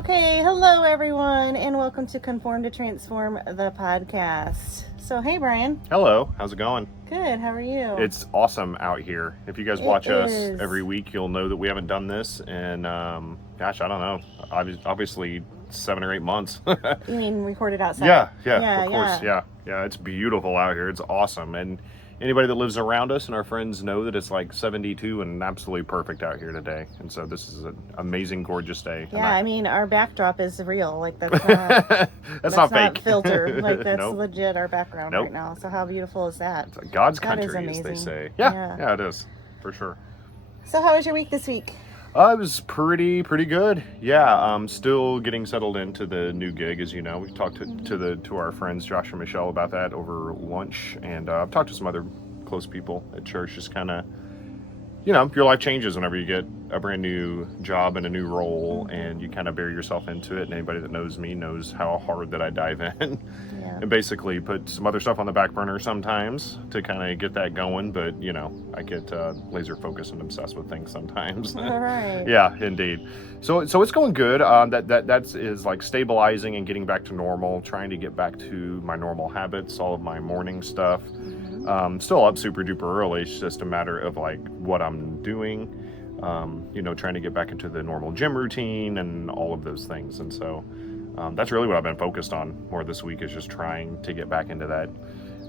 Okay, hello everyone, and welcome to Conform to Transform, the podcast. So, hey Brian. Hello, how's it going? Good, how are you? It's awesome out here. If you guys watch us every week, you'll know that we haven't done this in, gosh, I don't know, obviously 7 or 8 months. You mean recorded outside? Yeah, of course, yeah. It's beautiful out here. It's awesome. And anybody that lives around us and our friends know that it's like 72 and absolutely perfect out here today. And so this is an amazing, gorgeous day. Yeah, I mean, our backdrop is real. Like, that's not... that's not fake. Filter. Like, that's Nope. legit our background Nope. right now. So how beautiful is that? It's like God's That country, is as amazing. they say. Yeah. Yeah, it is, for sure. So how was your week this week? It was pretty good. Yeah, still getting settled into the new gig, as you know. We talked to our friends Josh and Michelle about that over lunch, and I've talked to some other close people at church. Just kind of, your life changes whenever you get a brand new job and a new role, and you kind of bury yourself into it. And anybody that knows me knows how hard that I dive in, and basically put some other stuff on the back burner sometimes to kind of get that going. But I get laser focused and obsessed with things sometimes. All right. Yeah, indeed. So it's going good. That is like stabilizing and getting back to normal. Trying to get back to my normal habits, all of my morning stuff. Still up super duper early. It's just a matter of like what I'm doing. Trying to get back into the normal gym routine and all of those things. And so that's really what I've been focused on more this week, is just trying to get back into that.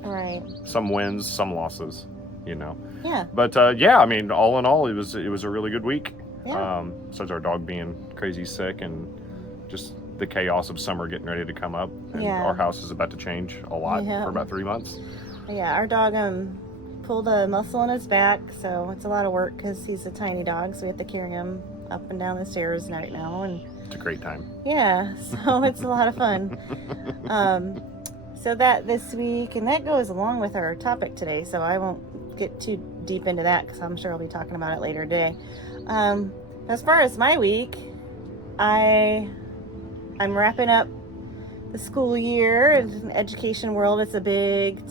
Right. Some wins, some losses, Yeah. But I mean, all in all, it was a really good week. Yeah. Besides our dog being crazy sick and just the chaos of summer getting ready to come up. And our house is about to change a lot for about 3 months. Yeah, our dog pulled a muscle in his back, so it's a lot of work because he's a tiny dog, so we have to carry him up and down the stairs right now. And it's a great time. Yeah, so it's a lot of fun. So that this week, and that goes along with our topic today, so I won't get too deep into that because I'm sure I'll be talking about it later today. As far as my week, I'm wrapping up the school year. In the education world, it's a big,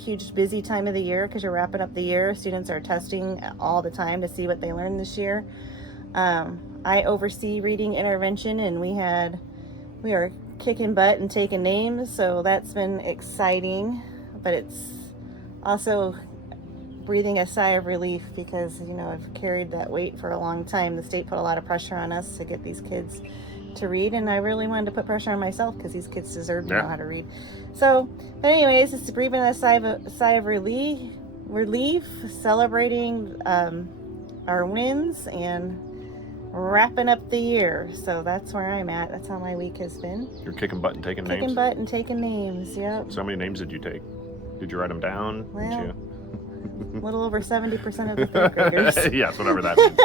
huge, busy time of the year because you're wrapping up the year. Students are testing all the time to see what they learned this year. I oversee reading intervention, and we are kicking butt and taking names, so that's been exciting, but it's also breathing a sigh of relief because I've carried that weight for a long time. The state put a lot of pressure on us to get these kids to read, and I really wanted to put pressure on myself because these kids deserve to know how to read. So, but anyways, it's breathing a sigh of relief, celebrating our wins and wrapping up the year. So that's where I'm at. That's how my week has been. You're kicking butt and taking names? Kicking butt and taking names, yep. So how many names did you take? Did you write them down? Well, a little over 70% of the third graders. Yes, whatever that means.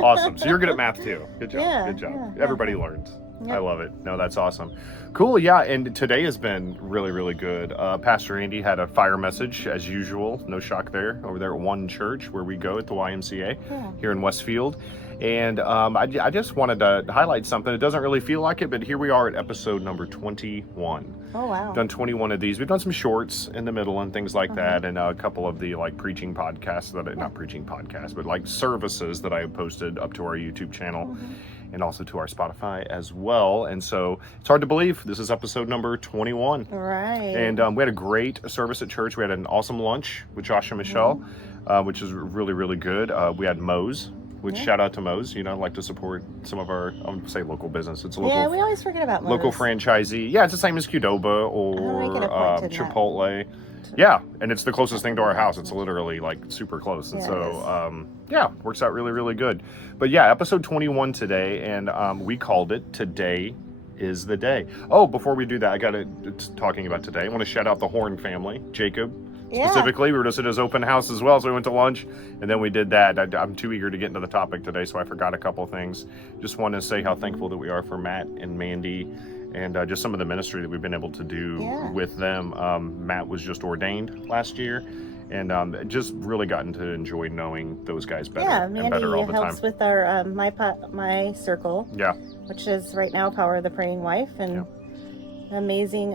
Awesome. So you're good at math too. Good job. Yeah, Good job. yeah, Everybody learns. Yep. I love it. No, that's awesome. Cool. Yeah. And today has been really, really good. Pastor Andy had a fire message as usual. No shock there. Over there at One Church where we go at the YMCA here in Westfield. And I just wanted to highlight something. It doesn't really feel like it, but here we are at episode number 21. Oh, wow. Done 21 of these. We've done some shorts in the middle and things like that, and a couple of the preaching podcasts not preaching podcasts, but services that I have posted up to our YouTube channel and also to our Spotify as well. And so it's hard to believe this is episode number 21. Right. And we had a great service at church. We had an awesome lunch with Josh and Michelle, which is really, really good. We had Moe's. Which shout out to Moe's. I like to support some of our, I would say local business. It's a local. Yeah, we always forget about Moe's. Local franchisee. Yeah, it's the same as Qdoba or Chipotle. Yeah, and it's the closest thing to our house. It's literally super close. And works out really, really good. But yeah, episode 21 today, and we called it Today is the Day. Oh, before we do that, it's talking about today. I want to shout out the Horn family, Jacob. Specifically, we were just at his open house as well, so we went to lunch, and then we did that. I'm too eager to get into the topic today, so I forgot a couple things. Just want to say how thankful that we are for Matt and Mandy, and just some of the ministry that we've been able to do with them. Matt was just ordained last year, and just really gotten to enjoy knowing those guys better and better all the time. Mandy helps with our my circle, which is right now Power of the Praying Wife, and amazing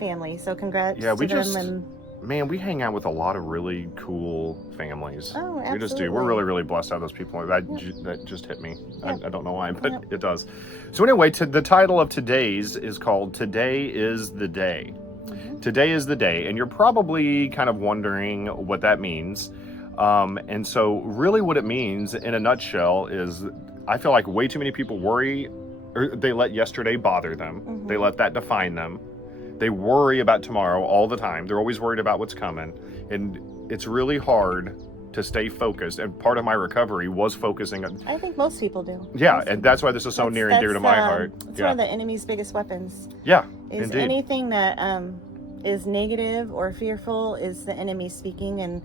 family. So congrats to them. And man, we hang out with a lot of really cool families. Oh, absolutely. We just do. We're really, really blessed to have those people. That just hit me. Yep. I don't know why, but it does. So anyway, the title of today's is called Today is the Day. Mm-hmm. Today is the day. And you're probably kind of wondering what that means. And so really what it means in a nutshell is I feel like way too many people worry, or they let yesterday bother them. Mm-hmm. They let that define them. They worry about tomorrow all the time. They're always worried about what's coming. And it's really hard to stay focused. And part of my recovery was focusing on... I think most people do. Yeah, and that's why this is so near and dear to my heart. It's one of the enemy's biggest weapons. Yeah, is indeed. Anything that is negative or fearful is the enemy speaking, and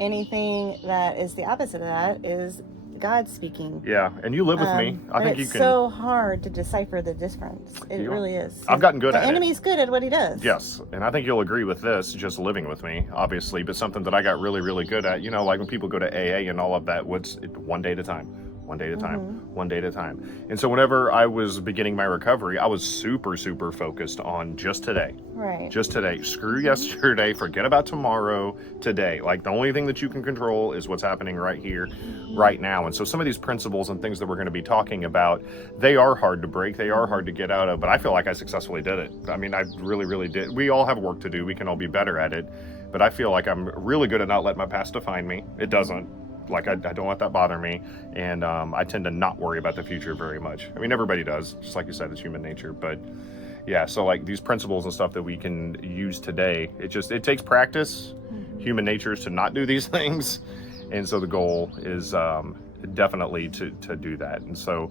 anything that is the opposite of that is God speaking. Yeah, and you live with me. I think you can. It's so hard to decipher the difference. It really is. I've gotten good at it. The enemy's good at what he does. Yes, and I think you'll agree with this, just living with me, obviously, but something that I got really, really good at. You know, like when people go to AA and all of that, one day at a time. One day at a time, mm-hmm. One day at a time. And so whenever I was beginning my recovery, I was super, super focused on just today. Right. Just today. Screw yesterday. Forget about tomorrow. Today. Like the only thing that you can control is what's happening right here, right now. And so some of these principles and things that we're going to be talking about, they are hard to break. They are hard to get out of. But I feel like I successfully did it. I mean, I really, really did. We all have work to do. We can all be better at it. But I feel like I'm really good at not letting my past define me. It doesn't. Like, I don't let that bother me, and I tend to not worry about the future very much. I mean, everybody does, just like you said, it's human nature, but yeah, so like these principles and stuff that we can use today, it takes practice. Mm-hmm. Human nature is to not do these things, and so the goal is definitely to do that. And so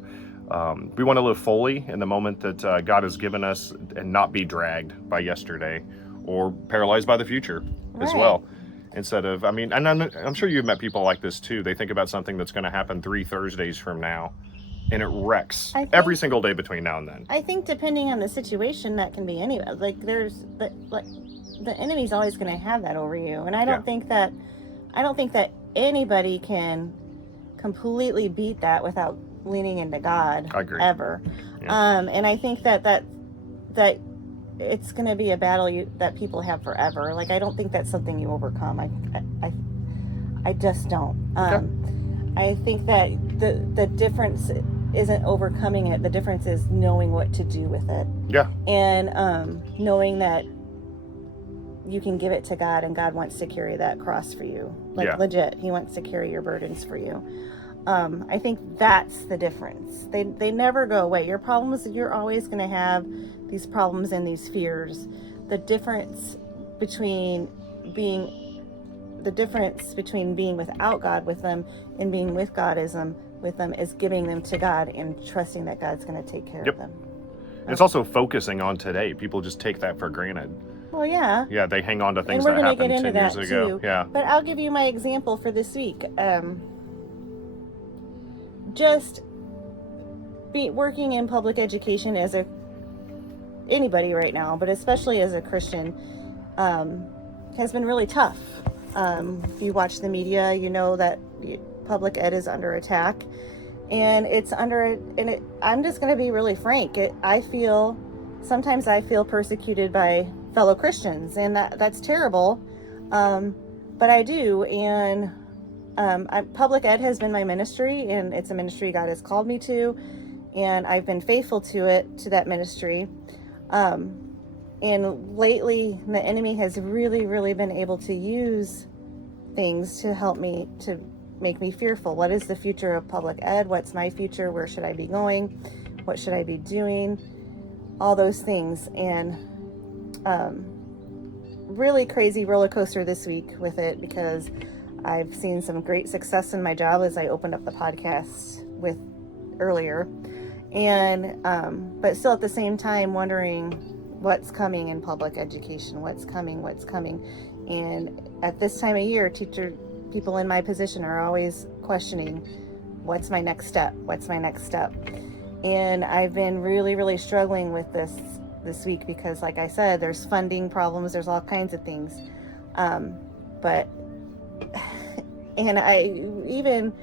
we want to live fully in the moment that God has given us and not be dragged by yesterday or paralyzed by the future as well. Instead of, I mean, and I'm sure you've met people like this too. They think about something that's going to happen 3 Thursdays from now, and it wrecks every single day between now and then. I think depending on the situation, that can be anyway. Like the enemy's always going to have that over you, and I don't think that anybody can completely beat that without leaning into God. I agree. Ever. Yeah. And I think that it's going to be a battle that people have forever. Like, I don't think that's something you overcome. I just don't. Okay. I think that the difference isn't overcoming it. The difference is knowing what to do with it. Yeah. And knowing that you can give it to God, and God wants to carry that cross for you. Like, legit, he wants to carry your burdens for you. I think that's the difference. They never go away. Your problems, you're always going to have these problems and these fears. The difference between being without God with them and being with God with them is giving them to God and trusting that God's going to take care of them. It's also focusing on today. People just take that for granted. Well, yeah. Yeah, they hang on to things that happened 10 years ago. Too. Yeah. But I'll give you my example for this week. Just working in public education as anybody right now, but especially as a Christian, has been really tough. If you watch the media, you know that public ed is under attack, and I'm just going to be really frank. Sometimes I feel persecuted by fellow Christians, and that's terrible. But I do, and public ed has been my ministry, and it's a ministry God has called me to, and I've been faithful to that ministry. And lately, the enemy has really, really been able to use things to help me, to make me fearful. What is the future of public ed? What's my future? Where should I be going? What should I be doing? All those things. And really crazy roller coaster this week with it, because I've seen some great success in my job, as I opened up the podcast with earlier. And but still at the same time wondering what's coming in public education, what's coming. And at this time of year, people in my position are always questioning, what's my next step? And I've been really, really struggling with this week, because like I said, there's funding problems, there's all kinds of things. And I even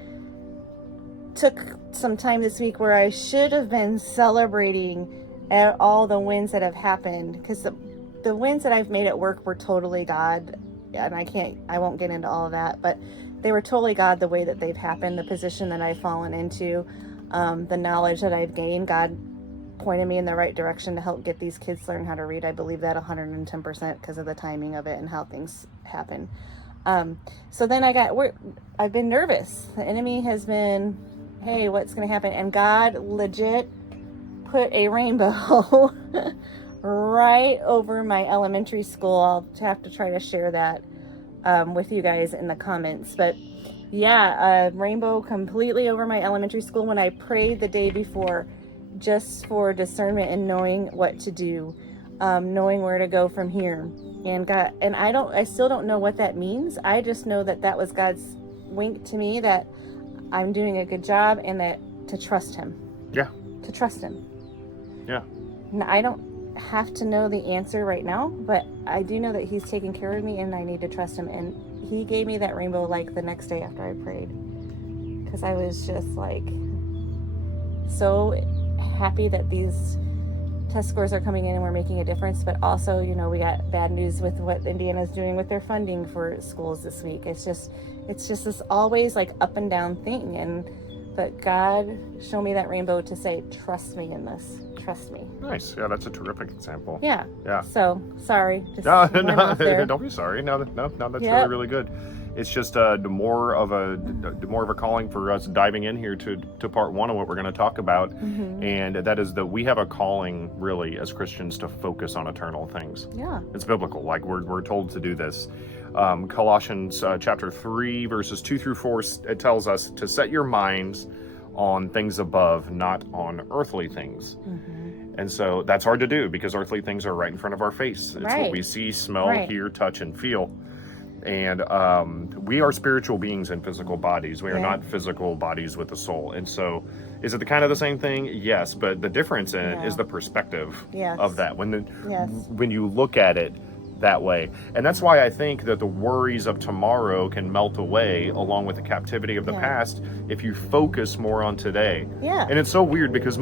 took some time this week where I should have been celebrating at all the wins that have happened, because the wins that I've made at work were totally God and I won't get into all of that, but they were totally God the way that they've happened, the position that I've fallen into, the knowledge that I've gained. God pointed me in the right direction to help get these kids learn how to read. I believe that 110% because of the timing of it and how things happen. So then I've been nervous. The enemy has been, hey, what's going to happen? And God legit put a rainbow right over my elementary school. I'll have to try to share that with you guys in the comments. But yeah, a rainbow completely over my elementary school when I prayed the day before, just for discernment and knowing what to do, knowing where to go from here. And I still don't know what that means. I just know that was God's wink to me that I'm doing a good job and that to trust him. Yeah. To trust him. Yeah. Now, I don't have to know the answer right now, but I do know that he's taking care of me and I need to trust him. And he gave me that rainbow like the next day after I prayed, because I was just like so happy that these test scores are coming in and we're making a difference. But also, we got bad news with what Indiana's doing with their funding for schools this week. It's just this always like up and down thing. But God showed me that rainbow to say, trust me in this. Trust me. Nice. Yeah, that's a terrific example. Yeah. Yeah. So, sorry. No, don't be sorry. No, that's really, really good. It's just more of a calling for us diving in here to part one of what we're going to talk about. Mm-hmm. And that is that we have a calling, really, as Christians, to focus on eternal things. Yeah. It's biblical. Like, we're told to do this. Colossians chapter 3, verses 2 through 4, it tells us to set your minds on things above, not on earthly things. Mm-hmm. And so that's hard to do because earthly things are right in front of our face. It's what we see, smell, hear, touch, and feel. And we are spiritual beings in physical bodies. We are not physical bodies with a soul. And so is it the same thing? Yes. But the difference in it is the perspective of that. When you look at it that way. And that's why I think that the worries of tomorrow can melt away along with the captivity of the past if you focus more on today. Yeah. And it's so weird because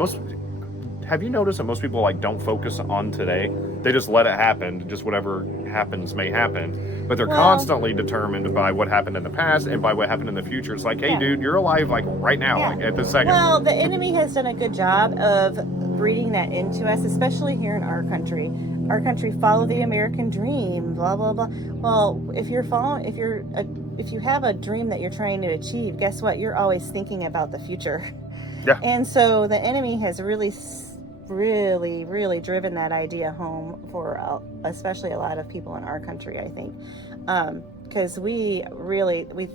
have you noticed that most people don't focus on today? They just let it happen, just whatever happens may happen. But they're constantly determined by what happened in the past and by what happened in the future. It's like, hey dude, you're alive right now, at this second. Well, the enemy has done a good job of breeding that into us, especially here in our country. Our country, follow the American dream, blah blah blah. Well, if you have a dream that you're trying to achieve, guess what? You're always thinking about the future. Yeah. And so the enemy has really driven that idea home for especially a lot of people in our country, I think, because we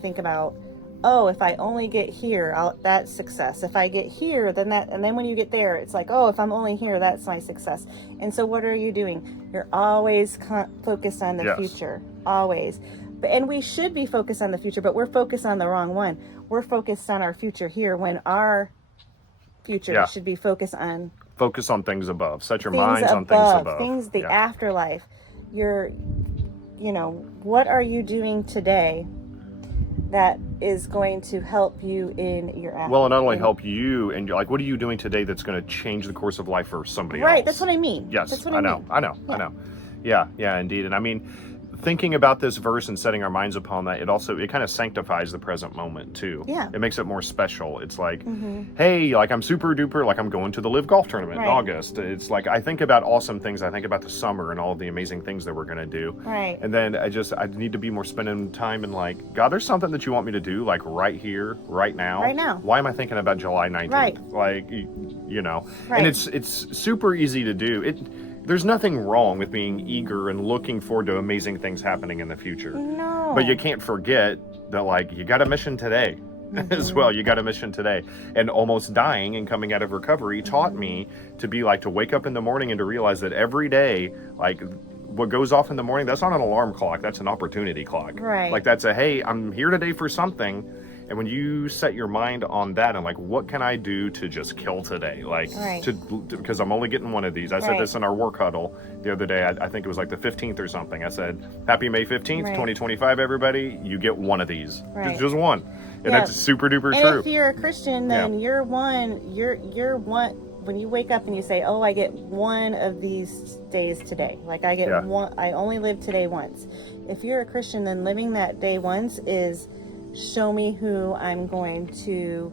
think about, if I only get here, that's success. If I get here, then that, and then when you get there, it's like, if I'm only here, that's my success. And so what are you doing? You're always focused on the future, always. And we should be focused on the future, but we're focused on the wrong one. We're focused on our future here when our future should be focused on things above. Set your minds on things above. The afterlife. What are you doing today that is going to help you in your afterlife? Well, and not only help you, and what are you doing today that's going to change the course of life for somebody else? Right, that's what I mean. Yes, that's what I know. Yeah, indeed. And I mean, thinking about this verse and setting our minds upon that, it kind of sanctifies the present moment too. Yeah. It makes it more special. It's like, hey, I'm super duper, I'm going to the Live Golf Tournament in August. It's like, I think about awesome things. I think about the summer and all of the amazing things that we're going to do. Right. And then I need to be more spending time in God, there's something that you want me to do, right here, right now. Right now. Why am I thinking about July 19th? Right. Right. And it's super easy to do. There's nothing wrong with being eager and looking forward to amazing things happening in the future. No. But you can't forget that, you got a mission today as well. You got a mission today. And almost dying and coming out of recovery taught me to be to wake up in the morning and to realize that every day, what goes off in the morning, that's not an alarm clock. That's an opportunity clock. Right. That's hey, I'm here today for something. And when you set your mind on that and what can I do to just kill today? Because I'm only getting one of these. I said this in our work huddle the other day. I think it was the 15th or something. I said, happy May 15th, 2025, everybody. You get one of these. Just one. And that's super duper true. If you're a Christian, then you're one, when you wake up and you say, I get one of these days today. I get one, I only live today once. if you're a Christian, then living that day once is show me who I'm going to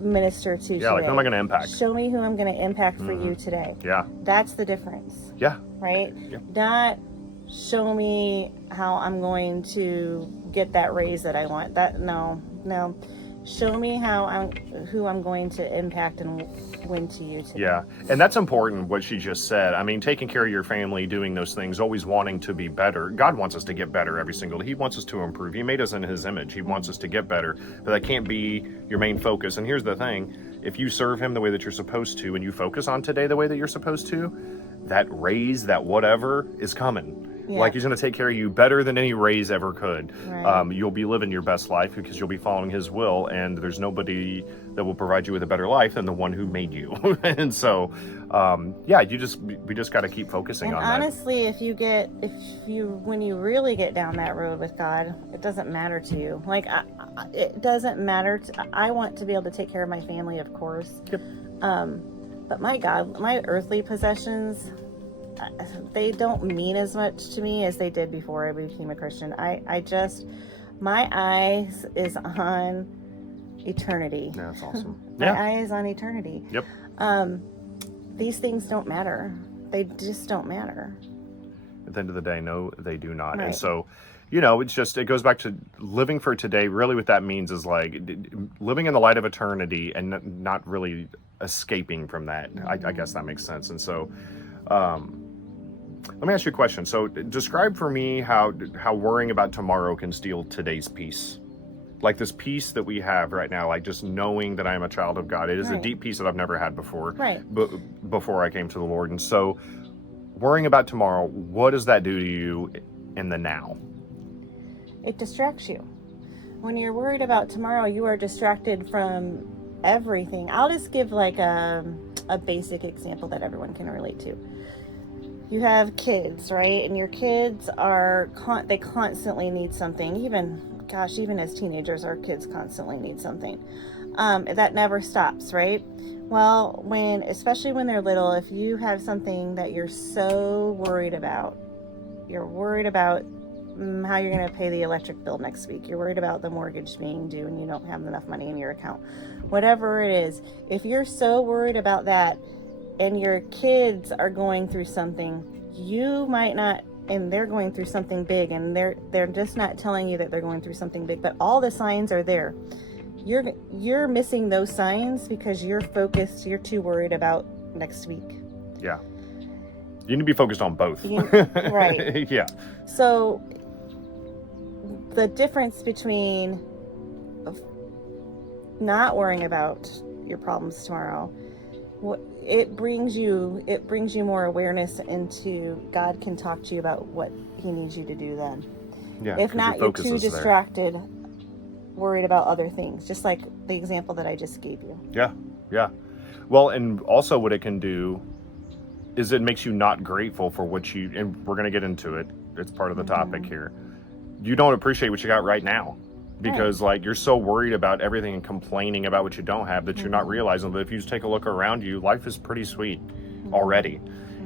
minister to today. Yeah, like who am I going to impact? Show me who I'm going to impact for you today. Yeah. That's the difference. Yeah. Right? Yep. Not show me how I'm going to get that raise that I want. No. Show me who I'm going to impact and win to you today. Yeah, and that's important, what she just said. I mean, taking care of your family, doing those things, always wanting to be better. God wants us to get better every single day. He wants us to improve. He made us in his image. He wants us to get better, but that can't be your main focus. And here's the thing. If you serve him the way that you're supposed to, and you focus on today the way that you're supposed to, that raise, that whatever is coming. Yeah. Like he's going to take care of you better than any raise ever could. Right. You'll be living your best life because you'll be following his will, and there's nobody that will provide you with a better life than the one who made you. And so, we just got to keep focusing on honestly, that. Honestly, when you really get down that road with God, it doesn't matter to you. Like, it doesn't matter. I want to be able to take care of my family, of course. Yep. But my God, my earthly possessions, they don't mean as much to me as they did before I became a Christian. My eyes is on eternity. Yeah, that's awesome. My eye is on eternity. Yep. These things don't matter. They just don't matter. At the end of the day, no, they do not. Right. And so, it goes back to living for today. Really what that means is like living in the light of eternity and not really escaping from that. I guess that makes sense. And so, let me ask you a question. So describe for me how worrying about tomorrow can steal today's peace. Like this peace that we have right now, like just knowing that I am a child of God. It is a deep peace that I've never had before. Right. Before I came to the Lord. And so worrying about tomorrow, what does that do to you in the now? It distracts you. When you're worried about tomorrow, you are distracted from everything. I'll just give like a basic example that everyone can relate to. You have kids, right? And your kids they constantly need something. Even as teenagers, our kids constantly need something. That never stops, right? Well, especially when they're little, if you have something that you're so worried about, you're worried about how you're going to pay the electric bill next week. You're worried about the mortgage being due and you don't have enough money in your account. Whatever it is, if you're so worried about that, and your kids are going through something, you might not, and they're going through something big, and they're just not telling you that they're going through something big, but all the signs are there. You're missing those signs because you're too worried about next week. Yeah. You need to be focused on both. Right. Yeah. So the difference between not worrying about your problems tomorrow, it brings you more awareness into God can talk to you about what he needs you to do then. Yeah, if not, you're too distracted, worried about other things, just like the example that I just gave you. Yeah. Well, and also what it can do is it makes you not grateful for what and we're going to get into it. It's part of the topic here. You don't appreciate what you got right now. Because like you're so worried about everything and complaining about what you don't have that you're not realizing that if you just take a look around you, life is pretty sweet already.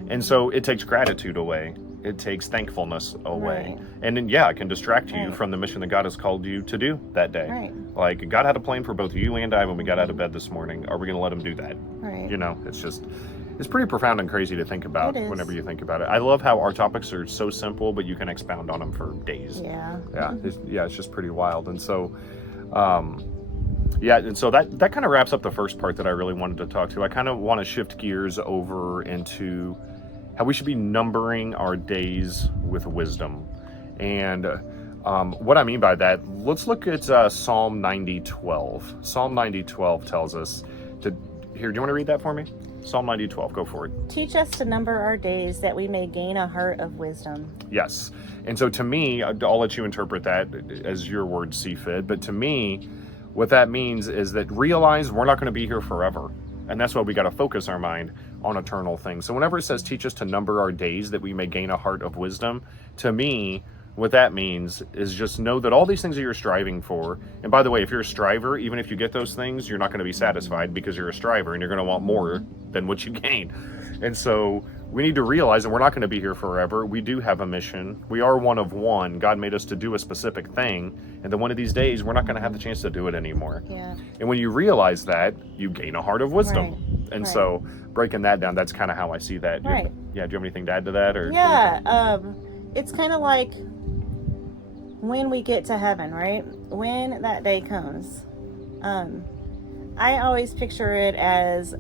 And so it takes gratitude away. It takes thankfulness away. Right. And then, it can distract you from the mission that God has called you to do that day. Right. Like God had a plan for both you and I when we got out of bed this morning. Are we going to let him do that? Right. It's pretty profound and crazy to think about whenever you think about it. I love how our topics are so simple, but you can expound on them for days. Yeah. It's just pretty wild. And so, and so that kind of wraps up the first part that I really wanted to talk to. I kind of want to shift gears over into how we should be numbering our days with wisdom. And what I mean by that, let's look at Psalm 90:12. Psalm 90:12 tells us here, do you want to read that for me? Psalm 90:12, go for it. Teach us to number our days that we may gain a heart of wisdom. Yes. And so to me, I'll let you interpret that as your words see fit. But to me, what that means is that realize we're not going to be here forever. And that's why we got to focus our mind on eternal things. So whenever it says teach us to number our days that we may gain a heart of wisdom, to me, what that means is just know that all these things that you're striving for, and by the way, if you're a striver, even if you get those things, you're not going to be satisfied because you're a striver and you're going to want more than what you gain. And so we need to realize that we're not going to be here forever. We do have a mission. We are one of one. God made us to do a specific thing. And then one of these days, we're not going to have the chance to do it anymore. Yeah. And when you realize that, you gain a heart of wisdom. Right. And so breaking that down, that's kind of how I see that. Right. Yeah. Do you have anything to add to that? Or yeah. It's kind of like when we get to heaven, right? When that day comes, I always picture it as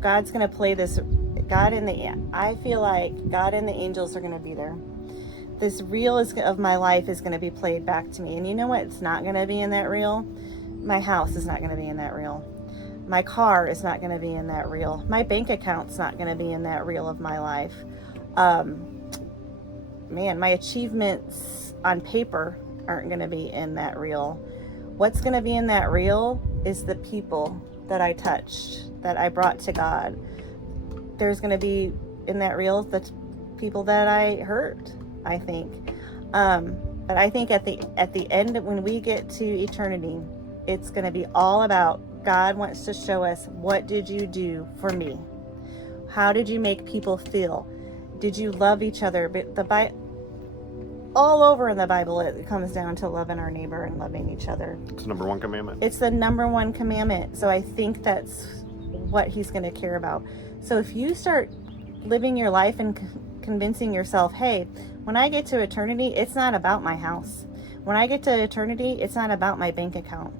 God's going to play this. I feel like God and the angels are going to be there. This reel of my life is going to be played back to me. And you know what? It's not going to be in that reel. My house is not going to be in that reel. My car is not going to be in that reel. My bank account's not going to be in that reel of my life. My achievements on paper aren't going to be in that reel. What's going to be in that reel is the people that I touched, that I brought to God. There's going to be in that reel the people that I hurt, I think. But I think at the end, when we get to eternity, it's going to be all about God wants to show us, what did you do for me? How did you make people feel? Did you love each other? But all over in the Bible, it comes down to loving our neighbor and loving each other. It's the number one commandment. It's the number one commandment. So I think that's what he's going to care about. So if you start living your life and convincing yourself, hey, when I get to eternity, it's not about my house. When I get to eternity, it's not about my bank account.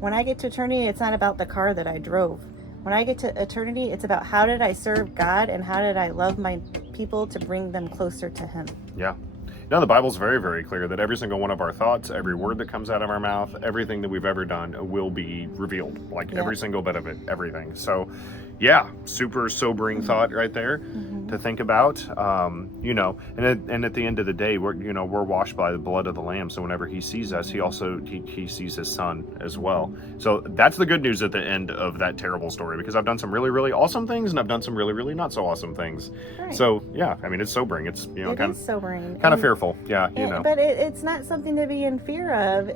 When I get to eternity, it's not about the car that I drove. When I get to eternity, it's about how did I serve God and how did I love my people to bring them closer to him. Yeah. No, the Bible's very, very clear that every single one of our thoughts, every word that comes out of our mouth, everything that we've ever done will be revealed. Like every single bit of it, everything. So, yeah, super sobering thought right there to think about. And at the end of the day, we're washed by the blood of the Lamb. So whenever he sees us, he sees his son as well. So that's the good news at the end of that terrible story, because I've done some really, really awesome things and I've done some really, really not so awesome things. Right. So yeah, I mean, it's sobering. It's kind of sobering, kind of fearful. Yeah, But it's not something to be in fear of.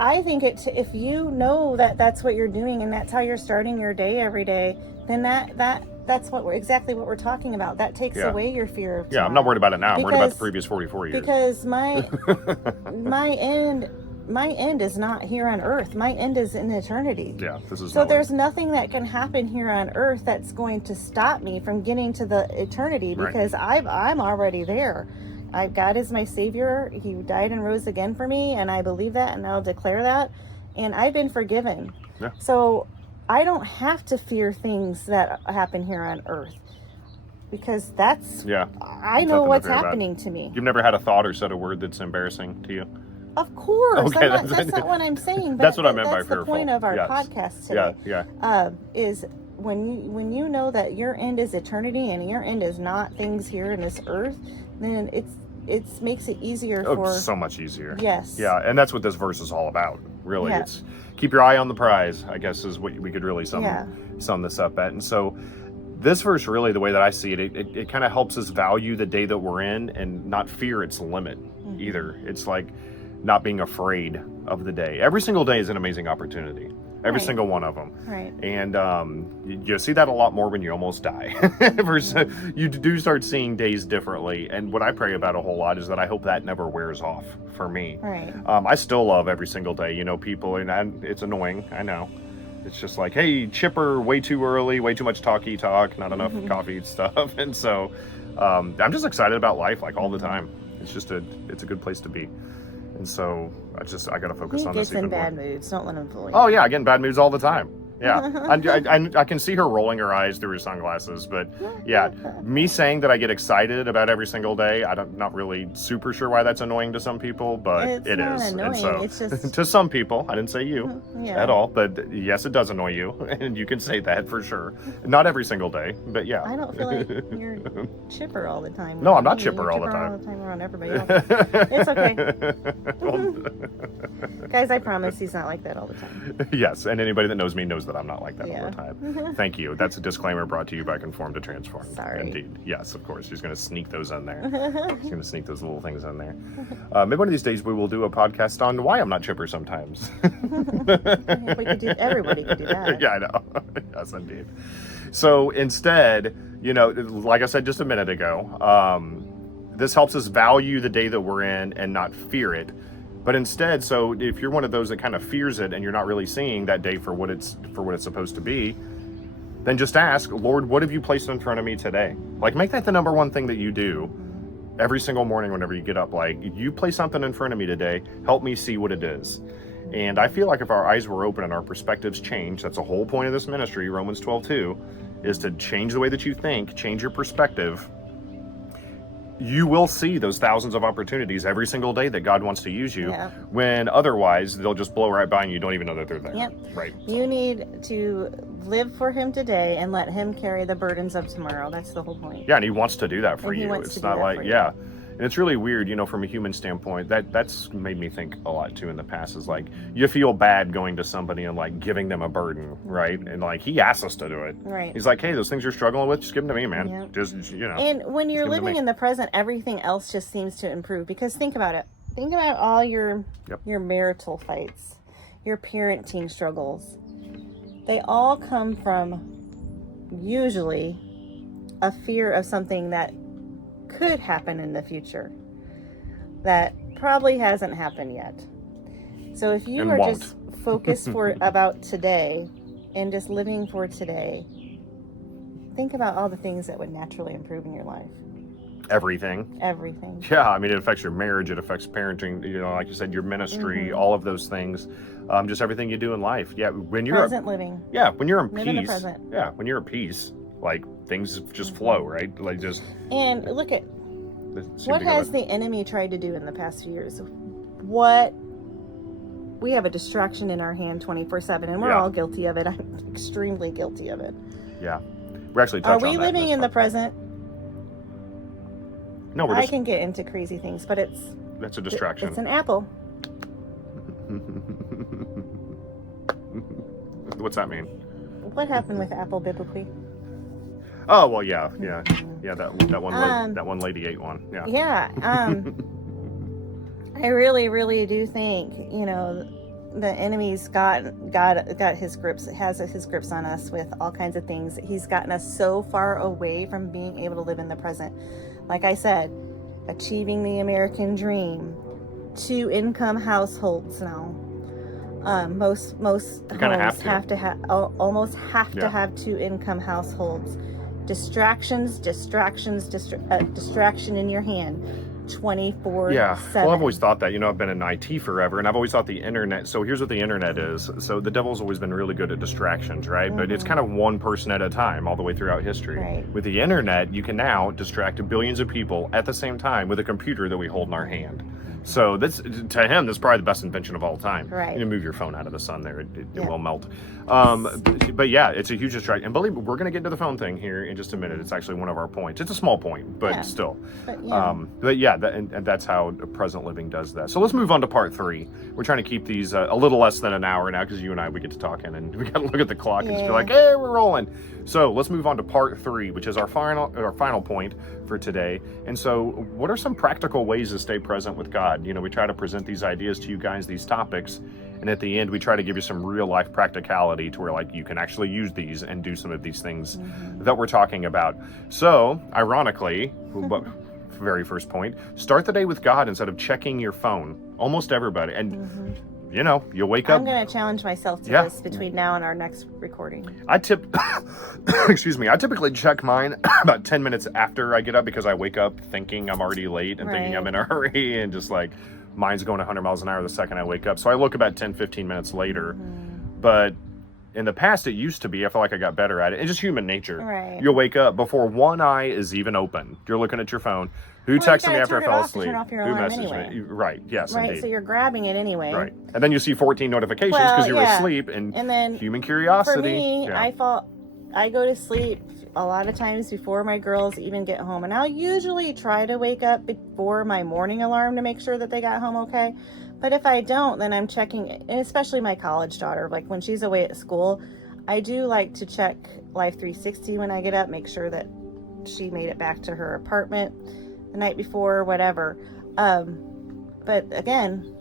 I think if you know that that's what you're doing and that's how you're starting your day every day, then that's exactly what we're talking about. That takes away your fear of tomorrow. Yeah, I'm not worried about it now. I'm worried about the previous 44 years. Because my end is not here on earth. My end is in eternity. Yeah, this is so there's nothing that can happen here on earth that's going to stop me from getting to the eternity, because I'm already there. God is my Savior. He died and rose again for me, and I believe that, and I'll declare that. And I've been forgiven. Yeah. So I don't have to fear things that happen here on earth, because I know what's happening to me. You've never had a thought or said a word that's embarrassing to you? Of course. Okay, that's not what I'm saying. But that's what I meant by fearful. That's the point of our podcast today. Is when you know that your end is eternity and your end is not things here in this earth, then it makes it easier so much easier. Yes. Yeah, and that's what this verse is all about. Really, it's keep your eye on the prize, I guess, is what we could really sum this up at. And so this verse, really, the way that I see it, it kind of helps us value the day that we're in and not fear its limit either. It's like not being afraid of the day. Every single day is an amazing opportunity. Every single one of them. Right. And you see that a lot more when you almost die. You do start seeing days differently. And what I pray about a whole lot is that I hope that never wears off for me. Right. I still love every single day. People, and it's annoying, I know. It's just like, hey, chipper, way too early, way too much talk, not enough coffee stuff. And so I'm just excited about life like all the time. It's a good place to be. And so I got to focus on this even more. He gets in bad moods. Don't let him fool you. Oh yeah, I get in bad moods all the time. Yeah, I can see her rolling her eyes through her sunglasses, but yeah, me saying that I get excited about every single day, not really super sure why that's annoying to some people, but it is. Annoying. And so it's just to some people, I didn't say you at all, but yes, it does annoy you, and you can say that for sure. Not every single day, but yeah. I don't feel like you're chipper all the time. No, I'm not chipper all the time. All the time around everybody else. It's okay. Guys, I promise he's not like that all the time. Yes, and anybody that knows me knows but I'm not like that all the time. Thank you. That's a disclaimer brought to you by Conform to Transform. Sorry. Indeed. Yes, of course. She's going to sneak those in there. She's going to sneak those little things in there. Maybe one of these days we will do a podcast on why I'm not chipper sometimes. Everybody could do that. Yeah, I know. Yes, indeed. So instead, like I said just a minute ago, this helps us value the day that we're in and not fear it. But instead, so if you're one of those that kind of fears it and you're not really seeing that day for what it's supposed to be, then just ask, Lord, what have you placed in front of me today? Like, make that the number one thing that you do every single morning whenever you get up. Like, you place something in front of me today, help me see what it is. And I feel like if our eyes were open and our perspectives changed, that's the whole point of this ministry, Romans 12:2, is to change the way that you think, change your perspective. You will see those thousands of opportunities every single day that God wants to use you, when otherwise they'll just blow right by and you don't even know that they're there. Yep. Right. You need to live for him today and let him carry the burdens of tomorrow. That's the whole point. Yeah, and he wants to do that for and you. It's not like, and it's really weird, from a human standpoint, that's made me think a lot too in the past, is like, you feel bad going to somebody and like giving them a burden, right? And like, he asks us to do it. Right. He's like, hey, those things you're struggling with, just give them to me, man. Yep. Just, And when you're living in the present, everything else just seems to improve, because think about it. Think about all your marital fights, your parenting struggles. They all come from usually a fear of something that could happen in the future that probably hasn't happened yet. So if you are just focused about today and just living for today, think about all the things that would naturally improve in your life. Everything. Yeah, I mean, it affects your marriage, it affects parenting, like you said, your ministry, all of those things, just everything you do in life. Yeah, when you're present living. Yeah, when you're in Live peace. In the present. Yeah, when you're at peace, like things just flow, right? Like just. And look at what has the enemy tried to do in the past few years. We have a distraction in our hand 24/7, and we're all guilty of it. I'm extremely guilty of it. Yeah, we're actually touching on that. Are we living in the present? No, I can get into crazy things, but that's a distraction. It's an apple. What's that mean? What happened with apple biblically? Oh well, yeah. That one lady ate one. Yeah. Yeah. I really, really do think the enemy's got his grips, has his grips on us with all kinds of things. He's gotten us so far away from being able to live in the present. Like I said, achieving the American dream, 2-income households now. Most homes have to have 2-income households. Distraction in your hand 24/7. Yeah, well, I've always thought that, I've been in IT forever, and I've always thought the internet, so here's what the internet is. So the devil's always been really good at distractions, right? But it's kind of one person at a time all the way throughout history. Right. With the internet, you can now distract billions of people at the same time with a computer that we hold in our hand. So this, to him, this is probably the best invention of all time. Right. You move your phone out of the sun there, it will melt. But yeah, it's a huge distraction. And believe me, we're going to get to the phone thing here in just a minute. It's actually one of our points. It's a small point, but still. And that's how present living does that. So let's move on to part 3. We're trying to keep these a little less than an hour now, because you and I, we get to talking and we got to look at the clock and just be like, hey, we're rolling. So let's move on to part 3, which is our final point for today. And so what are some practical ways to stay present with God? We try to present these ideas to you guys, these topics, and at the end we try to give you some real life practicality to where like you can actually use these and do some of these things that we're talking about. So ironically, very first point, start the day with God instead of checking your phone. Almost everybody. And you wake up. I'm going to challenge myself to this between now and our next recording. I typically check mine about 10 minutes after I get up, because I wake up thinking I'm already late and thinking I'm in a hurry, and just like mine's going 100 miles an hour the second I wake up. So I look about 10-15 minutes later. But in the past, it used to be, I feel like I got better at it. It's just human nature. Right. You'll wake up before one eye is even open. You're looking at your phone. Who texted me after I fell asleep? Turn off your Who alarm messaged anyway. me? Right, yes, Right, indeed. so you're grabbing it anyway. Right. And then you see 14 notifications because you were asleep, and then human curiosity. For me, I go to sleep a lot of times before my girls even get home. And I'll usually try to wake up before my morning alarm to make sure that they got home okay. But if I don't, then I'm checking, and especially my college daughter, like when she's away at school, I do like to check Life 360 when I get up, make sure that she made it back to her apartment the night before, whatever. But again,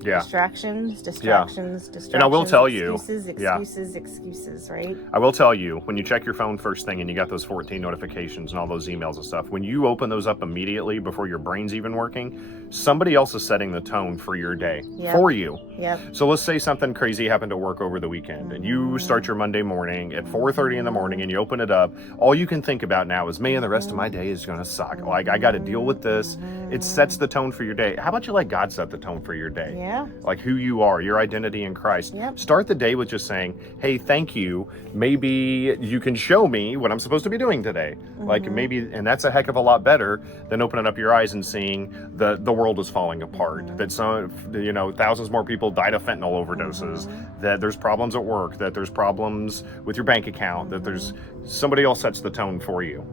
distractions. And I will tell you, excuses, right? I will tell you, when you check your phone first thing and you got those 14 notifications and all those emails and stuff, when you open those up immediately before your brain's even working, somebody else is setting the tone for your day, for you. Yep. So let's say something crazy happened at work over the weekend, and you start your Monday morning at 4:30 in the morning and you open it up. All you can think about now is, man, the rest of my day is going to suck. Like, I got to deal with this. It sets the tone for your day. How about you let God set the tone for your day? Yeah. Like who you are, your identity in Christ. Yep. Start the day with just saying, hey, thank you. Maybe you can show me what I'm supposed to be doing today. Like maybe, and that's a heck of a lot better than opening up your eyes and seeing the world is falling apart. That thousands more people died of fentanyl overdoses, that there's problems at work, that there's problems with your bank account, that there's somebody else sets the tone for you.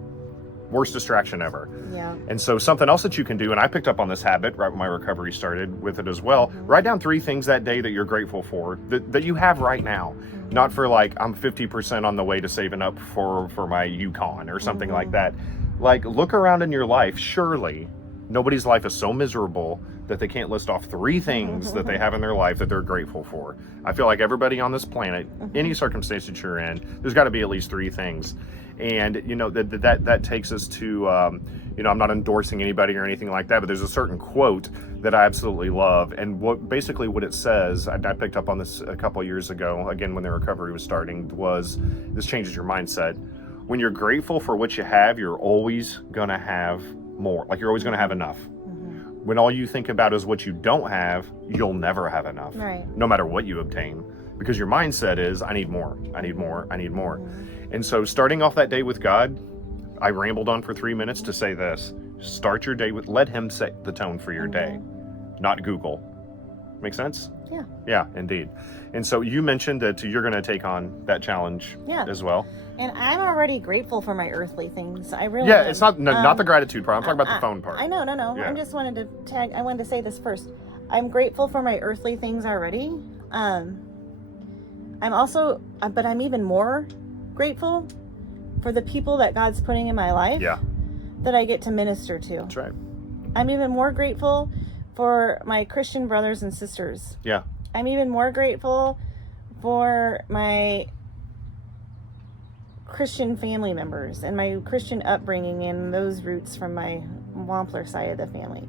Worst distraction ever. Yeah. And so something else that you can do, and I picked up on this habit right when my recovery started with it as well, write down 3 things that day that you're grateful for, that you have right now. Not for like, I'm 50% on the way to saving up for my Yukon or something like that. Like, look around in your life. Surely nobody's life is so miserable that they can't list off 3 things that they have in their life that they're grateful for. I feel like everybody on this planet, any circumstance that you're in, there's got to be at least 3 things. And, that takes us to, I'm not endorsing anybody or anything like that, but there's a certain quote that I absolutely love. And what it says, I picked up on this a couple of years ago, again, when the recovery was starting, was this changes your mindset. When you're grateful for what you have, you're always going to have more. Like, you're always going to have enough. When all you think about is what you don't have, you'll never have enough. Right. No matter what you obtain. Because your mindset is, I need more, I need more, I need more. And so starting off that day with God, I rambled on for 3 minutes to say this. Start your day with, let him set the tone for your day, not Google. Make sense? Yeah. Yeah, indeed. And so you mentioned that you're going to take on that challenge as well. And I'm already grateful for my earthly things. I really am. It's not the gratitude part. I'm talking about the phone part. I know. Yeah. I wanted to say this first. I'm grateful for my earthly things already. But I'm even more grateful for the people that God's putting in my life that I get to minister to. That's right. I'm even more grateful for my Christian brothers and sisters. Yeah. I'm even more grateful for my Christian family members and my Christian upbringing and those roots from my Wampler side of the family.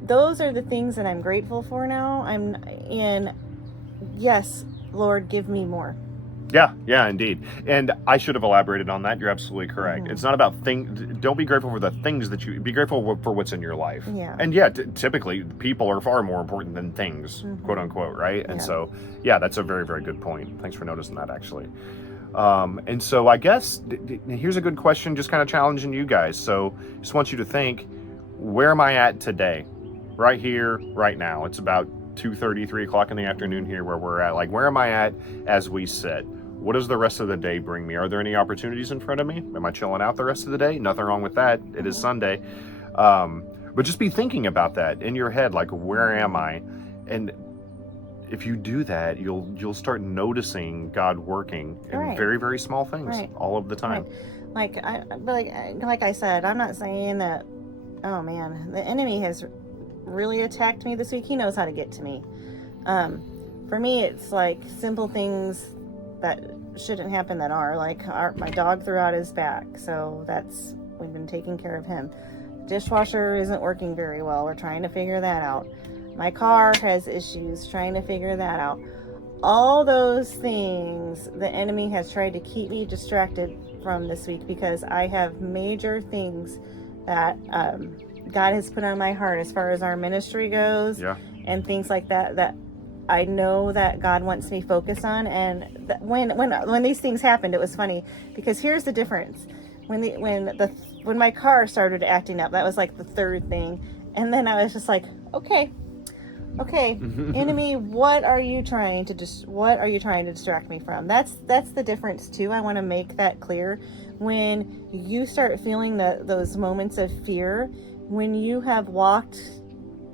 Those are the things that I'm grateful for now. Yes, Lord, give me more. Yeah, indeed. And I should have elaborated on that. You're absolutely correct. It's not about don't be grateful for the things be grateful for what's in your life. Yeah. And typically people are far more important than things, quote unquote, right? And so, that's a very, very good point. Thanks for noticing that, actually. And so I guess here's a good question, just kind of challenging you guys. So just want you to think, where am I at today? Right here, right now. It's about 2:30, 3 o'clock in the afternoon here where we're at. Like, where am I at as we sit? What does the rest of the day bring me? Are there any opportunities in front of me? Am I chilling out the rest of the day? Nothing wrong with that. It is Sunday. But just be thinking about that in your head, like, where am I? And if you do that, you'll start noticing God working in very, very small things all of the time. Right. Like I said, I'm not saying that, oh man, the enemy has really attacked me this week. He knows how to get to me. For me, it's like simple things that shouldn't happen that are like my dog threw out his back, so we've been taking care of him. Dishwasher isn't working very well. We're trying to figure that out. My car has issues, trying to figure that out. All those things the enemy has tried to keep me distracted from this week because I have major things that God has put on my heart as far as our ministry goes and things like that I know that God wants me focused on. And when these things happened, it was funny because here's the difference. When my car started acting up, that was like the third thing. And then I was just like, okay, enemy, what are you trying to distract me from? That's the difference too. I want to make that clear. When you start feeling those moments of fear, when you have walked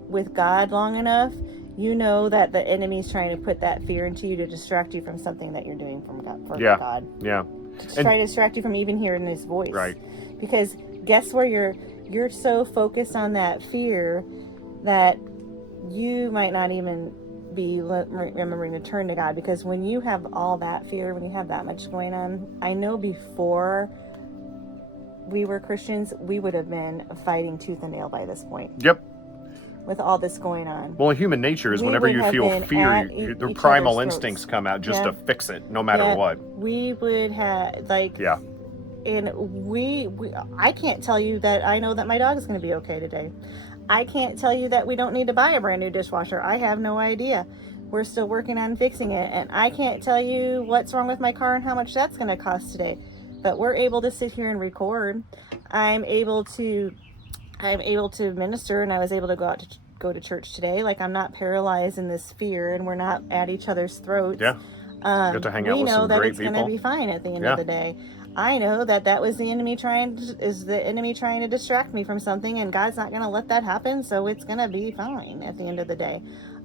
with God long enough, you know that the enemy's trying to put that fear into you to distract you from something that you're doing for God. Yeah. To try to distract you from even hearing his voice. Right. Because guess where you're so focused on that fear that you might not even be remembering to turn to God. Because when you have all that fear, when you have that much going on, I know before we were Christians, we would have been fighting tooth and nail by this point. Yep. With all this going on. Well, human nature is whenever you feel fear, the primal instincts come out just to fix it, no matter what. We would have, like... Yeah. And I can't tell you that I know that my dog is going to be okay today. I can't tell you that we don't need to buy a brand new dishwasher. I have no idea. We're still working on fixing it. And I can't tell you what's wrong with my car and how much that's going to cost today. But we're able to sit here and record. I'm able to minister, and I was able to go to church today. Like, I'm not paralyzed in this fear, and we're not at each other's throats. Yeah. Get to hang out with some great people. We know that it's going to be fine at the end of the day. I know that was the enemy trying to distract me from something, and God's not going to let that happen, so it's going to be fine at the end of the day.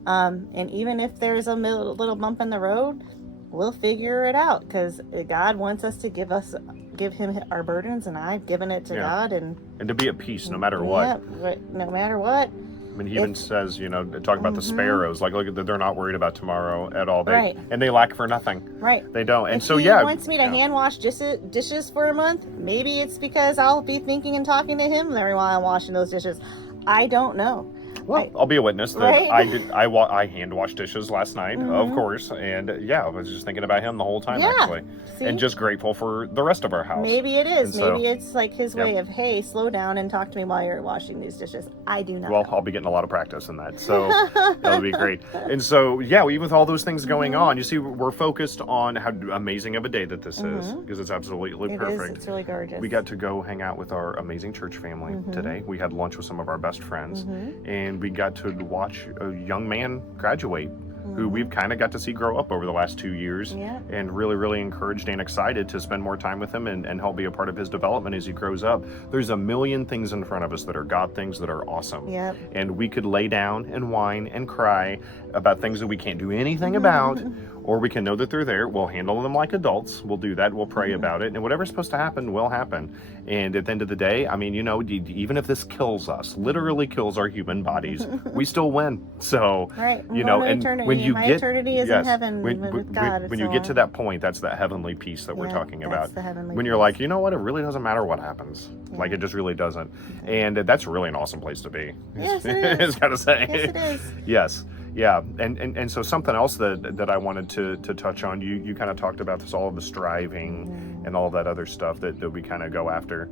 And even if there's a little bump in the road, we'll figure it out, because God wants us to give him our burdens, and I've given it to God, and to be at peace no matter what. No matter what. I mean, he even says, talk about the sparrows, like, look, they're not worried about tomorrow at all. And they lack for nothing. Right. They don't. And if so, he wants me to hand wash dishes for a month, maybe it's because I'll be thinking and talking to him there while I'm washing those dishes. I don't know. Well, I'll be a witness that I hand washed dishes last night, of course, and I was just thinking about him the whole time, actually. See? And just grateful for the rest of our house. Maybe it is. Maybe it's like his way of, hey, slow down and talk to me while you're washing these dishes. I do not. Well, I'll be getting a lot of practice in that, so that'll be great. And so, even with all those things going on, you see, we're focused on how amazing of a day that this is, because it's absolutely perfect. It's really gorgeous. We got to go hang out with our amazing church family today. We had lunch with some of our best friends, and we got to watch a young man graduate who we've kind of got to see grow up over the last 2 years, and really, really encouraged and excited to spend more time with him and help be a part of his development as he grows up. There's a million things in front of us that are God things that are awesome. And we could lay down and whine and cry about things that we can't do anything about, or we can know that they're there. We'll handle them like adults. We'll do that. We'll pray about it. And whatever's supposed to happen will happen. And at the end of the day, I mean, even if this kills us, literally kills our human bodies, we still win. So, and when you get eternity is in heaven with God. When you get to that point, that's that heavenvenly peace that we're talking about. When you're like, you know what, it really doesn't matter what happens. Like, it just really doesn't. And that's really an awesome place to be. Yes, it is. It's gotta say. Yes, it is. Yes. Yeah, and so something else that I wanted to touch on, you kind of talked about this, all of the striving and all that other stuff that we kind of go after.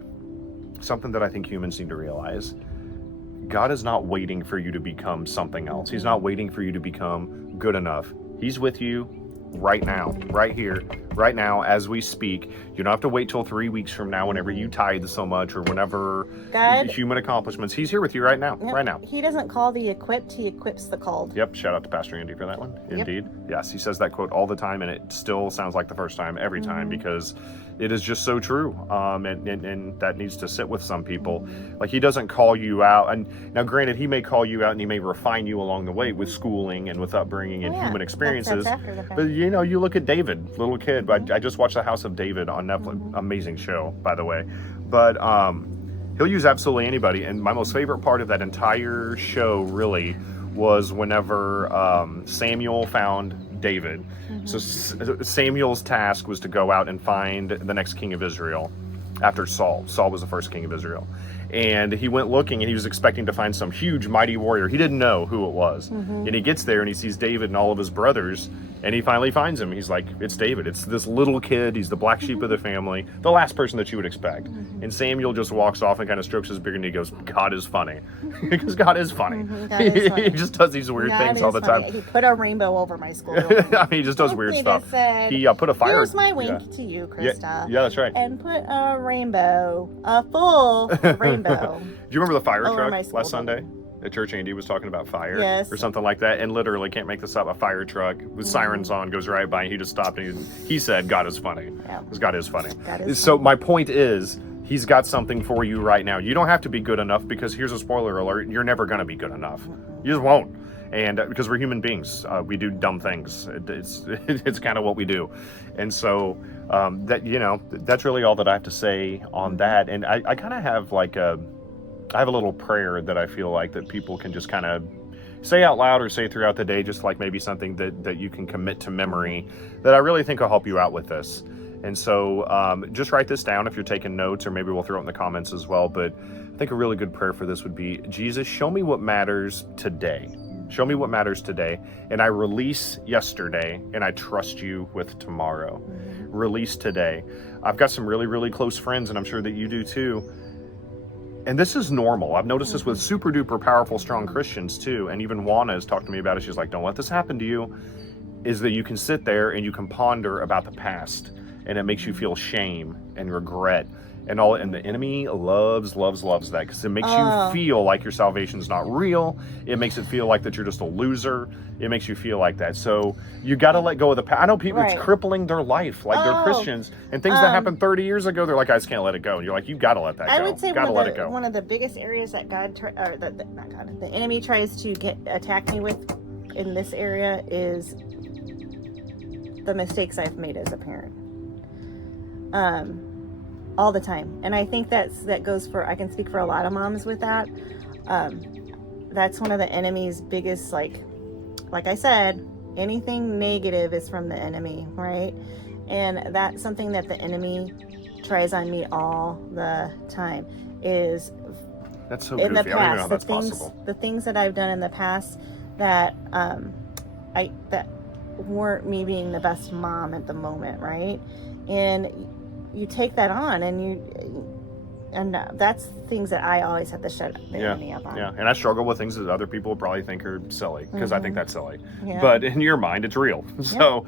Something that I think humans need to realize: God is not waiting for you to become something else. He's not waiting for you to become good enough. He's with you right now, right here, right now, as we speak. You don't have to wait till 3 weeks from now, whenever you tithe so much, or whenever human accomplishments. He's here with you right now, right now. He doesn't call the equipped, he equips the called. Yep, shout out to Pastor Andy for that one. Indeed. Yes, he says that quote all the time, and it still sounds like the first time every time, because it is just so true. And that needs to sit with some people. Like, he doesn't call you out. And now, granted, he may call you out and he may refine you along the way with schooling and with upbringing and human experiences. That's after the fact. But you look at David, little kid. I just watched The House of David on Netflix. Amazing show, by the way. But he'll use absolutely anybody. And my most favorite part of that entire show really was whenever Samuel found David. So Samuel's task was to go out and find the next king of Israel after Saul. Saul was the first king of Israel. And he went looking, and he was expecting to find some huge, mighty warrior. He didn't know who it was. And he gets there, and he sees David and all of his brothers, and he finally finds him. He's like, it's David. It's this little kid. He's the black sheep of the family, the last person that you would expect. And Samuel just walks off and kind of strokes his beard, and he goes, God is funny. Because God is funny. He just does these weird things all the time. He put a rainbow over my school. I mean, he just does weird stuff. He put a fire. Here's my wink to you, Krista. Yeah, that's right. And put a rainbow, a full rainbow. Do you remember the fire truck last Sunday at church? Andy was talking about fire, or something like that, and literally, can't make this up, a fire truck with sirens on goes right by, and he just stopped, and he said, God is funny. Because God is funny. So my point is, he's got something for you right now. You don't have to be good enough, because here's a spoiler alert: you're never going to be good enough. You just won't. And because we're human beings, we do dumb things. It's kind of what we do. And so that's really all that I have to say on that. And I kind of have I have a little prayer that I feel like that people can just kind of say out loud or say throughout the day, just like maybe something that you can commit to memory that I really think will help you out with this. And so just write this down if you're taking notes, or maybe we'll throw it in the comments as well. But I think a really good prayer for this would be, Jesus, show me what matters today. Show me what matters today. And I release yesterday, and I trust you with tomorrow. Release today. I've got some really, really close friends, and I'm sure that you do too. And this is normal. I've noticed this with super duper powerful, strong Christians too. And even Juana has talked to me about it. She's like, don't let this happen to you. Is that you can sit there and you can ponder about the past, and it makes you feel shame and regret and all. And the enemy loves that, because it makes you feel like your salvation's not real. It makes it feel like that you're just a loser. It makes you feel like that. So you got to let go of the past. I know people, it's crippling their life. Like they're Christians, and things that happened 30 years ago, they're like, I just can't let it go. And you're like, you got to let that go. I would say one of the biggest areas that the enemy tries to attack me with in this area is the mistakes I've made as a parent. All the time. And I think that goes for, I can speak for a lot of moms with that. That's one of the enemy's biggest, like I said, anything negative is from the enemy, right? And that's something that the enemy tries on me all the time, is that's so in goofy. the I don't even know how past, that's possible. the things that I've done in the past that that weren't me being the best mom at the moment, right? And you take that on, and that's things that I always have to shut the enemy up on. Yeah, and I struggle with things that other people probably think are silly, because I think that's silly. Yeah. But in your mind, it's real. So,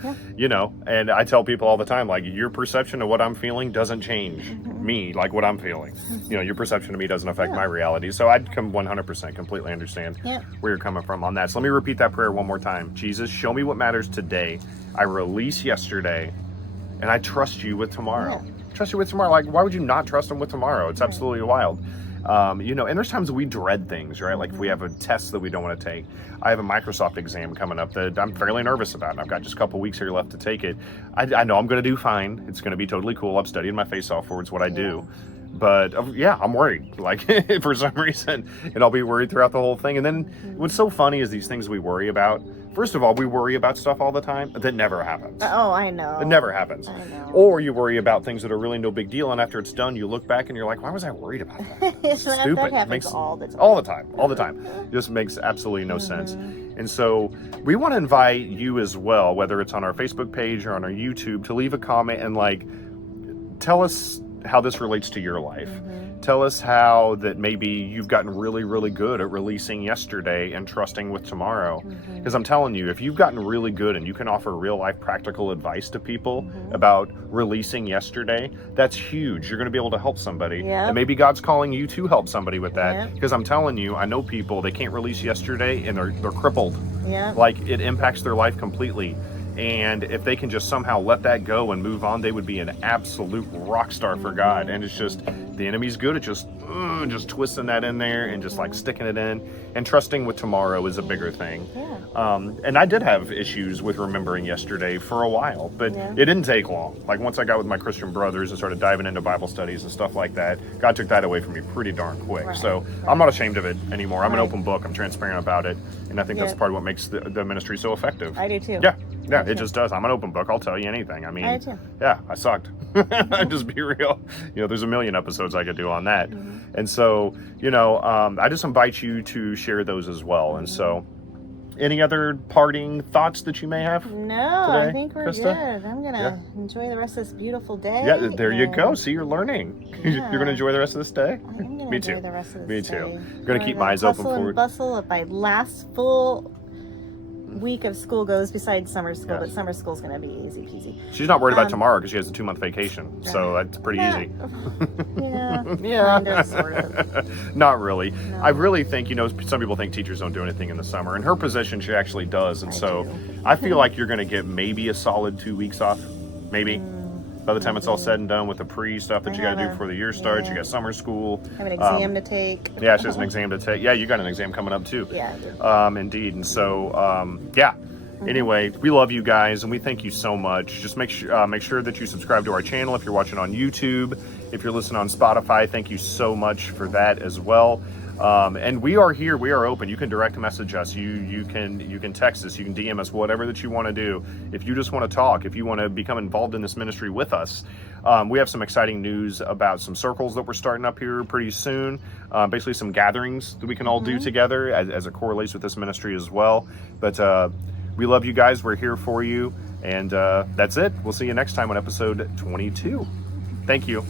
and I tell people all the time, like, your perception of what I'm feeling doesn't change me, like what I'm feeling. Your perception of me doesn't affect my reality. So I'd 100% completely understand where you're coming from on that. So let me repeat that prayer one more time. Jesus, show me what matters today. I release yesterday, and I trust you with tomorrow. Trust you with tomorrow. Like, why would you not trust him with tomorrow? It's absolutely wild. And there's times we dread things, right? Like if we have a test that we don't want to take. I have a Microsoft exam coming up that I'm fairly nervous about. I've got just a couple weeks here left to take it. I know I'm going to do fine. It's going to be totally cool. I'm studying my face off for it. It's what I do. But I'm worried, like for some reason, and I'll be worried throughout the whole thing. And then what's so funny is these things we worry about. First of all, we worry about stuff all the time that never happens. Oh, I know. It never happens. I know. Or you worry about things that are really no big deal, and after it's done, you look back and you're like, why was I worried about that? It's stupid. That happens all the time. All the time. It just makes absolutely no sense. And so we want to invite you as well, whether it's on our Facebook page or on our YouTube, to leave a comment and tell us how this relates to your life. Tell us how that maybe you've gotten really, really good at releasing yesterday and trusting with tomorrow. Because I'm telling you, if you've gotten really good and you can offer real life practical advice to people about releasing yesterday, that's huge. You're going to be able to help somebody. And maybe God's calling you to help somebody with that. Because I'm telling you, I know people, they can't release yesterday and they're crippled. Like it impacts their life completely. And if they can just somehow let that go and move on, they would be an absolute rock star for God. And it's just, the enemy's good at just twisting that in there and just like sticking it in. And trusting with tomorrow is a bigger thing. And I did have issues with remembering yesterday for a while, but it didn't take long. Like once I got with my Christian brothers and started diving into Bible studies and stuff like that, God took that away from me pretty darn quick. So I'm not ashamed of it anymore. I'm an open book. I'm transparent about it. And I think that's part of what makes the ministry so effective. I do too. Yeah, it just does. I'm an open book. I'll tell you anything. I mean, I do too. Yeah, I sucked. Just be real. There's a million episodes I could do on that. And so, I just invite you to share those as well. And so, any other parting thoughts that you may have? No, today, I think we're Krista? good. I'm going to enjoy the rest of this beautiful day. Yeah, there you go. See, you're learning. You're going to enjoy the rest of this day? I am going to enjoy the rest of this day. Me too. I'm going to keep my eyes open for it. Bustle of my last full week of school goes, besides summer school, but summer school's going to be easy peasy. She's not worried about tomorrow because she has a 2-month vacation, so that's pretty easy. Kind of, sort of. Not really. No. I really think, some people think teachers don't do anything in the summer. In her position, she actually does, and I feel like you're going to get maybe a solid 2 weeks off, maybe. by the time it's all said and done with the pre-stuff that you got to do before the year starts. You got summer school. I have an exam to take. Yeah, she has an exam to take. Yeah, you got an exam coming up too. Yeah, I do. Indeed. And so, yeah. Anyway, we love you guys, and we thank you so much. Just make sure that you subscribe to our channel if you're watching on YouTube. If you're listening on Spotify, thank you so much for that as well. And we are here. We are open. You can direct message us. You can text us. You can DM us. Whatever that you want to do. If you just want to talk, if you want to become involved in this ministry with us, we have some exciting news about some circles that we're starting up here pretty soon. Basically, some gatherings that we can all do together as it correlates with this ministry as well. But we love you guys. We're here for you. And that's it. We'll see you next time on episode 22. Thank you.